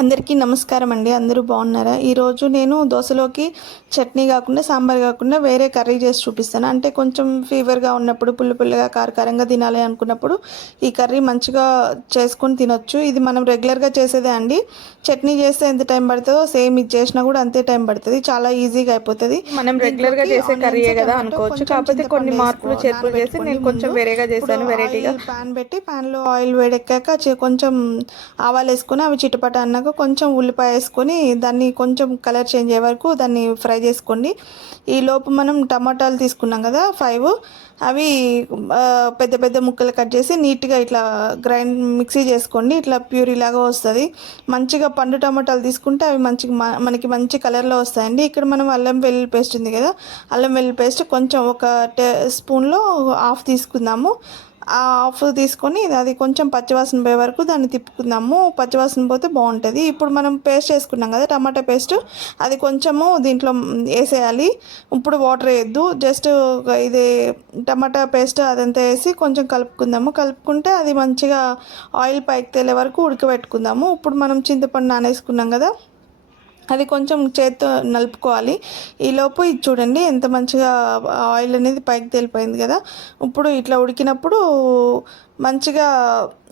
అందరికీ నమస్కారం అండి. అందరూ బాగున్నారా? ఈరోజు నేను దోశలోకి చట్నీ కాకుండా సాంబార్ కాకుండా వేరే కర్రీ చేసి చూపిస్తాను. అంటే కొంచెం ఫీవర్గా ఉన్నప్పుడు పుల్ల పుల్లగా కారకారంగా తినాలి అనుకున్నప్పుడు ఈ కర్రీ మంచిగా చేసుకొని తినొచ్చు. ఇది మనం రెగ్యులర్గా చేసేదే అండి. చట్నీ చేస్తే ఎంత టైం పడుతుందో సేమ్ ఇది చేసినా కూడా అంతే టైం పడుతుంది. చాలా ఈజీగా అయిపోతుంది. మనం రెగ్యులర్గా చేసే కర్రీయే కదా అనుకోవచ్చు. కాకపోతే కొన్ని మార్పులు చేర్పులు చేసి నేను కొంచెం వేరేగా చేశాను, వెరైటీగా. పాన్ పెట్టి పాన్లో ఆయిల్ వేడెక్కాక కొంచెం ఆవాలు వేసుకొని అవి చిటపట అన్నాక కొంచెం ఉల్లిపాయ వేసుకొని దాన్ని కొంచెం కలర్ చేంజ్ అయ్యే వరకు దాన్ని ఫ్రై చేసుకోండి. ఈ లోపు మనం టమాటాలు తీసుకున్నాం కదా 5 అవి పెద్ద పెద్ద ముక్కలు కట్ చేసి నీట్గా ఇట్లా మిక్సీ చేసుకోండి. ఇట్లా ప్యూరీ లాగా వస్తుంది. మంచిగా పండు టమాటాలు తీసుకుంటే అవి మనకి మంచి కలర్లో వస్తాయండి. ఇక్కడ మనం అల్లం వెల్లుల్లి పేస్ట్ ఉంది కదా, అల్లం వెల్లుల్లి పేస్ట్ కొంచెం ఒక స్పూన్లో హాఫ్ తీసుకుందాము. ఆ హాఫ్ తీసుకొని అది కొంచెం పచ్చివాసన పోయే వరకు దాన్ని తిప్పుకుందాము. పచ్చివాసన పోతే బాగుంటుంది. ఇప్పుడు మనం పేస్ట్ వేసుకున్నాం కదా టమాటా పేస్ట్, అది కొంచెము దీంట్లో వేసేయాలి. ఇప్పుడు వాటర్ వేయద్దు, జస్ట్ ఇది టమాటా పేస్ట్ అదంతా వేసి కొంచెం కలుపుకుందాము. కలుపుకుంటే అది మంచిగా ఆయిల్ పైకి తేలే వరకు ఉడకబెట్టుకుందాము. ఇప్పుడు మనం చింతపండు నానేసుకున్నాం కదా, అది కొంచెం చేత్తో నలుపుకోవాలి. ఈలోపు ఇది చూడండి ఎంత మంచిగా ఆయిల్ అనేది పైకి తేలిపోయింది కదా. ఇప్పుడు ఇట్లా ఉడికినప్పుడు మంచిగా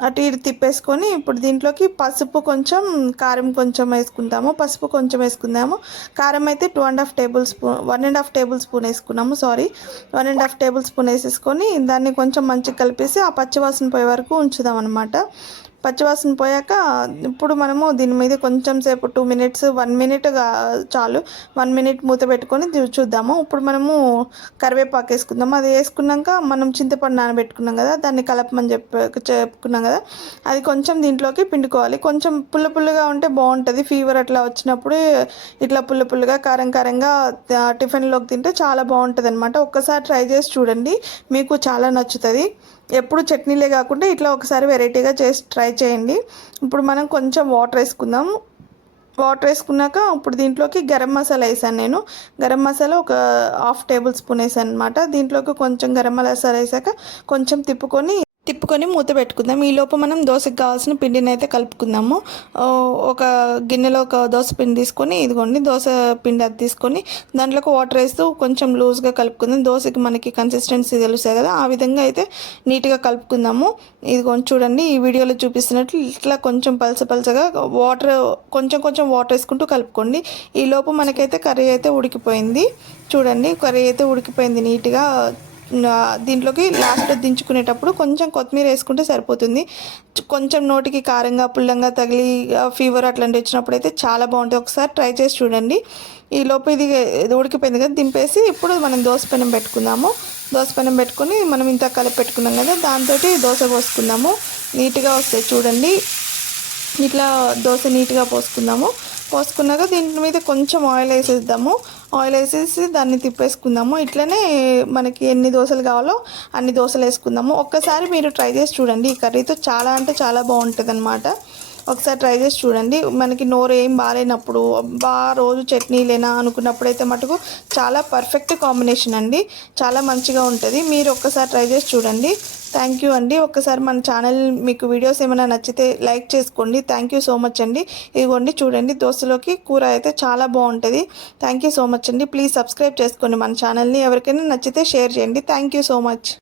అటు ఇటు తిప్పేసుకొని ఇప్పుడు దీంట్లోకి పసుపు కొంచెం కారం కొంచెం వేసుకుంటాము. పసుపు కొంచెం వేసుకుందాము. కారం అయితే 1.5 టేబుల్ స్పూన్ వేసుకున్నాము. 1.5 టేబుల్ స్పూన్ వేసేసుకొని దాన్ని కొంచెం మంచిగా కలిపేసి ఆ పచ్చివాసన పోయే వరకు ఉంచుదాం అనమాట. పచ్చివాసన పోయాక ఇప్పుడు మనము దీని మీద కొంచెం సేపు 2 మినిట్స్ 1 మినిట్ చాలు, 1 మినిట్ మూత పెట్టుకొని చూద్దాము. ఇప్పుడు మనము కరివేపాకు వేసుకుందాము. అది వేసుకున్నాక మనం చింతపండు నానబెట్టుకున్నాం కదా, దాన్ని కలపమని చెప్పుకున్నాం కదా, అది కొంచెం దీంట్లోకి పిండుకోవాలి. కొంచెం పుల్ల పుల్లగా ఉంటే బాగుంటుంది. ఫీవర్ అట్లా వచ్చినప్పుడు ఇట్లా పుల్ల పుల్లగా కారం కారంగా టిఫిన్లోకి తింటే చాలా బాగుంటుంది అనమాట. ఒక్కసారి ట్రై చేసి చూడండి, మీకు చాలా నచ్చుతుంది. ఎప్పుడు చట్నీలే కాకుండా ఇట్లా ఒకసారి వెరైటీగా చేసి ట్రై చేయండి. ఇప్పుడు మనం కొంచెం వాటర్ వేసుకుందాం. వాటర్ వేసుకున్నాక ఇప్పుడు దీంట్లోకి గరం మసాలా వేసాను. నేను గరం మసాలా ఒక 1/2 టేబుల్ స్పూన్ వేసాను అనమాట. దీంట్లోకి కొంచెం గరం మసాలా వేసాక కొంచెం తిప్పుకొని మూత పెట్టుకుందాం. ఈలోపు మనం దోశకి కావాల్సిన పిండిని అయితే కలుపుకుందాము. ఒక గిన్నెలో ఒక దోశ పిండి తీసుకొని, ఇదిగోండి దోశ పిండి అది తీసుకొని దాంట్లోకి వాటర్ వేస్తూ కొంచెం లూజ్గా కలుపుకుందాం. దోశకి మనకి కన్సిస్టెన్సీ తెలుస్తుంది కదా, ఆ విధంగా అయితే నీట్గా కలుపుకుందాము. ఇదిగోండి చూడండి, ఈ వీడియోలో చూపిస్తున్నట్లు ఇట్లా కొంచెం పలసగా వాటర్ కొంచెం వాటర్ వేసుకుంటూ కలుపుకోండి. ఈలోపు మనకైతే కర్రీ అయితే ఉడికిపోయింది. చూడండి కర్రీ అయితే ఉడికిపోయింది నీట్గా. దీంట్లోకి లాస్ట్లో దించుకునేటప్పుడు కొంచెం కొత్తిమీర వేసుకుంటే సరిపోతుంది. కొంచెం నోటికి కారంగా పుల్లంగా తగిలి ఫీవర్ అట్లాంటివి వచ్చినప్పుడు అయితే చాలా బాగుంటుంది. ఒకసారి ట్రై చేసి చూడండి. ఈ లోపు ఇది ఉడికిపోయింది కదా, దింపేసి ఇప్పుడు మనం దోశ పెనం పెట్టుకుందాము. దోశ పెనం పెట్టుకొని మనం ఇంత కలిపి పెట్టుకున్నాం కదా, దాంతో దోశ పోసుకుందాము. నీట్గా వస్తాయి చూడండి. ఇట్లా దోశ నీట్గా పోసుకున్నాక దీని మీద కొంచెం ఆయిల్ వేసేద్దాము. ఆయిల్ వేసేసి దాన్ని తిప్పేసుకుందాము. ఇట్లనే మనకి ఎన్ని దోశలు కావాలో అన్ని దోశలు వేసుకుందాము. ఒక్కసారి మీరు ట్రై చేసి చూడండి. ఈ కర్రీతో చాలా అంటే చాలా బాగుంటుంది అనమాట. ఒకసారి ట్రై చేసి చూడండి. మనకి నోరు ఏం బాగాలేనప్పుడు రోజు చట్నీలేనా అనుకున్నప్పుడైతే మటుకు చాలా పర్ఫెక్ట్ కాంబినేషన్ అండి. చాలా మంచిగా ఉంటుంది. మీరు ఒక్కసారి ట్రై చేసి చూడండి. థ్యాంక్ యూ అండి. ఒక్కసారి మన ఛానల్ మీకు వీడియోస్ ఏమైనా నచ్చితే లైక్ చేసుకోండి. థ్యాంక్ యూ సో మచ్ అండి. ఇదిగోండి చూడండి దోశలోకి కూర అయితే చాలా బాగుంటుంది. థ్యాంక్ యూ సో మచ్ అండి. ప్లీజ్ సబ్స్క్రైబ్ చేసుకోండి మన ఛానల్ని. ఎవరికైనా నచ్చితే షేర్ చేయండి. Thank you so much.